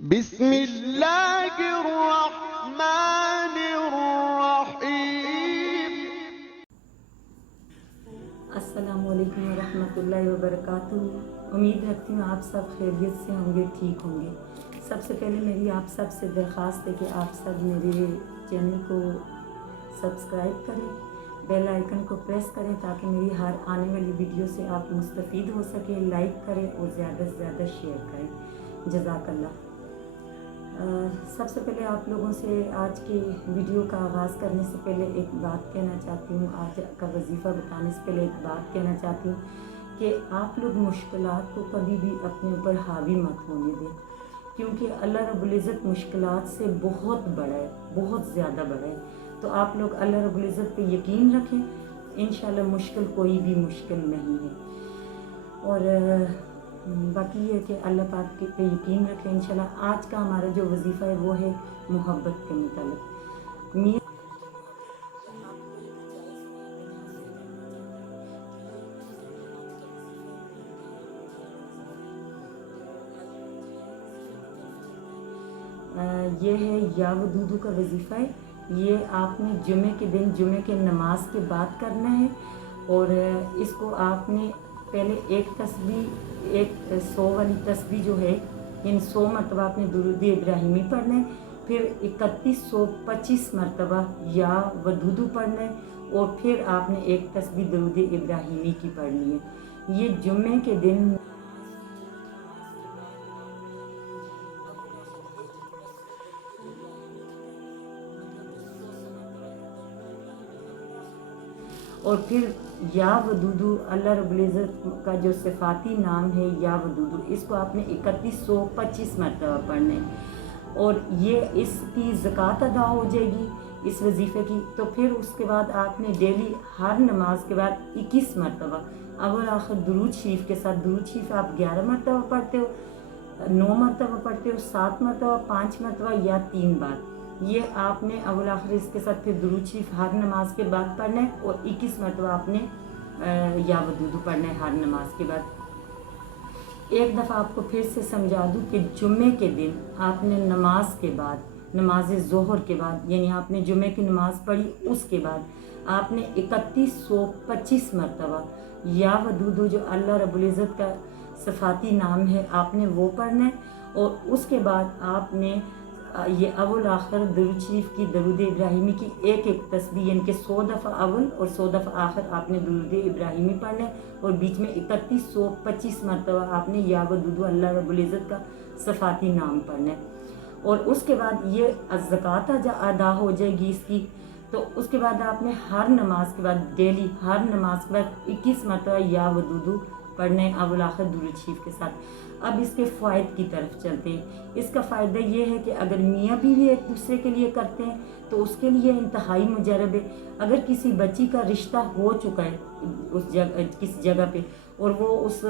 بسم اللہ الرحمن الرحیم۔ السلام علیکم ورحمۃ اللہ وبرکاتہ۔ امید رکھتی ہوں آپ سب خیریت سے ہوں گے، ٹھیک ہوں گے۔ سب سے پہلے میری آپ سب سے درخواست ہے کہ آپ سب میرے چینل کو سبسکرائب کریں، بیل آئیکن کو پریس کریں تاکہ میری ہر آنے والی ویڈیو سے آپ مستفید ہو سکیں۔ لائک کریں اور زیادہ سے زیادہ شیئر کریں، جزاک اللہ۔ سب سے پہلے آپ لوگوں سے آج کی ویڈیو کا آغاز کرنے سے پہلے ایک بات کہنا چاہتی ہوں، آج کا وظیفہ بتانے سے پہلے ایک بات کہنا چاہتی ہوں کہ آپ لوگ مشکلات کو کبھی بھی اپنے اوپر حاوی مت ہونے دیں، کیونکہ اللہ رب العزت مشکلات سے بہت بڑا ہے، بہت زیادہ بڑا ہے۔ تو آپ لوگ اللہ رب العزت پہ یقین رکھیں، انشاءاللہ مشکل کوئی بھی مشکل نہیں ہے۔ اور باقی یہ ہے کہ اللہ پاک پہ یقین رکھیں انشاءاللہ۔ آج کا ہمارا جو وظیفہ ہے وہ ہے محبت کے متعلق۔ یہ ہے یا ودودو کا وظیفہ ہے۔ یہ آپ نے جمعے کے دن جمعے کے نماز کے بعد کرنا ہے، اور اس کو آپ نے پہلے ایک تسبیح، ایک 100 والی تسبیح جو ہے، یعنی 100 مرتبہ آپ نے درود ابراہیمی پڑھنا ہے، پھر 3125 مرتبہ یا ودودو پڑھنا ہے، اور پھر آپ نے ایک تسبیح درود ابراہیمی کی پڑھنی ہے۔ یہ جمعے کے دن اور پھر یا ودودو، اللہ رب العزت کا جو صفاتی نام ہے یا ودودو، اس کو آپ نے 3125 مرتبہ پڑھنا ہے، اور یہ اس کی زکوٰۃ ادا ہو جائے گی اس وظیفے کی۔ تو پھر اس کے بعد آپ نے ڈیلی ہر نماز کے بعد 21 مرتبہ اول آخر درود شریف کے ساتھ، درود شریف آپ 11 مرتبہ پڑھتے ہو، 9 مرتبہ پڑھتے ہو، 7 مرتبہ، 5 مرتبہ یا 3 بار، یہ آپ نے اول آخر اس کے ساتھ پھر درود شریف ہر نماز کے بعد پڑھنا ہے، اور 21 مرتبہ آپ نے یا ودودو پڑھنا ہے ہر نماز کے بعد۔ ایک دفعہ آپ کو پھر سے سمجھا دوں کہ جمعے کے دن آپ نے نماز کے بعد، نماز ظہر کے بعد، یعنی آپ نے جمعے کی نماز پڑھی اس کے بعد آپ نے 3125 مرتبہ یا ودودو، جو اللہ رب العزت کا صفاتی نام ہے، آپ نے وہ پڑھنا ہے، اور اس کے بعد آپ نے یہ اول آخر درود شریف کی، درود ابراہیمی کی ایک ایک تسبیح، یعنی کہ 100 دفعہ اول اور 100 دفعہ آخر آپ نے درود ابراہیمی پڑھنا ہے، اور بیچ میں 3125 مرتبہ آپ نے یا ودودو اللہ رب العزت کا صفاتی نام پڑھنا ہے، اور اس کے بعد یہ زکوٰۃ ادا ہو جائے گی اس کی۔ تو اس کے بعد آپ نے ہر نماز کے بعد، ڈیلی ہر نماز کے بعد 21 مرتبہ یا ودودو پڑھنے اول آخر درود شریف کے ساتھ۔ اب اس کے فوائد کی طرف چلتے ہیں۔ اس کا فائدہ یہ ہے کہ اگر میاں بیوی ایک دوسرے کے لیے کرتے ہیں تو اس کے لیے انتہائی مجرب ہے۔ اگر کسی بچی کا رشتہ ہو چکا ہے اس جگہ، کسی جگہ پہ، اور وہ اس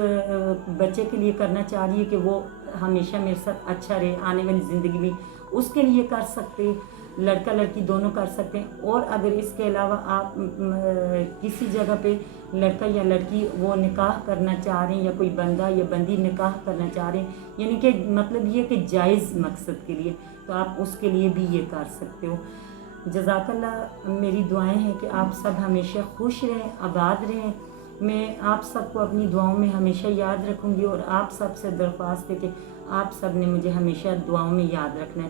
بچے کے لیے کرنا چاہ رہی ہے کہ وہ ہمیشہ میرے ساتھ اچھا رہے آنے والی زندگی میں، اس کے لیے کر سکتے ہیں، لڑکا لڑکی دونوں کر سکتے ہیں۔ اور اگر اس کے علاوہ آپ کسی جگہ پہ لڑکا یا لڑکی وہ نکاح کرنا چاہ رہے ہیں، یا کوئی بندہ یا بندی نکاح کرنا چاہ رہے ہیں، یعنی کہ مطلب یہ کہ جائز مقصد کے لیے، تو آپ اس کے لیے بھی یہ کر سکتے ہو۔ جزاک اللہ۔ میری دعائیں ہیں کہ آپ سب ہمیشہ خوش رہیں، آباد رہیں۔ میں آپ سب کو اپنی دعاؤں میں ہمیشہ یاد رکھوں گی، اور آپ سب سے درخواست ہے کہ آپ سب نے مجھے ہمیشہ دعاؤں میں یاد رکھنا ہے۔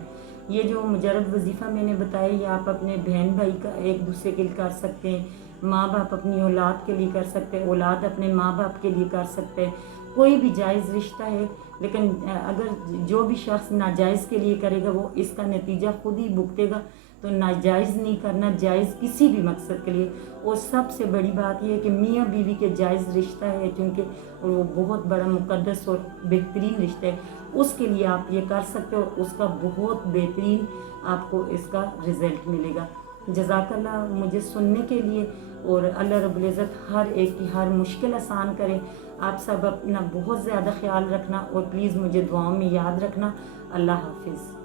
یہ جو مجرب وظیفہ میں نے بتایا، یہ آپ اپنے بہن بھائی کا ایک دوسرے کے لیے کر سکتے ہیں، ماں باپ اپنی اولاد کے لیے کر سکتے ہیں، اولاد اپنے ماں باپ کے لیے کر سکتے ہیں۔ کوئی بھی جائز رشتہ ہے، لیکن اگر جو بھی شخص ناجائز کے لیے کرے گا وہ اس کا نتیجہ خود ہی بھگتے گا۔ تو ناجائز نہیں کرنا، جائز کسی بھی مقصد کے لیے۔ اور سب سے بڑی بات یہ ہے کہ میاں بیوی کے جائز رشتہ ہے، چونکہ وہ بہت بڑا مقدس اور بہترین رشتہ ہے، اس کے لیے آپ یہ کر سکتے ہو، اس کا بہت بہترین آپ کو اس کا رزلٹ ملے گا۔ جزاک اللہ مجھے سننے کے لیے، اور اللہ رب العزت ہر ایک کی ہر مشکل آسان کرے۔ آپ سب اپنا بہت زیادہ خیال رکھنا، اور پلیز مجھے دعاؤں میں یاد رکھنا۔ اللہ حافظ۔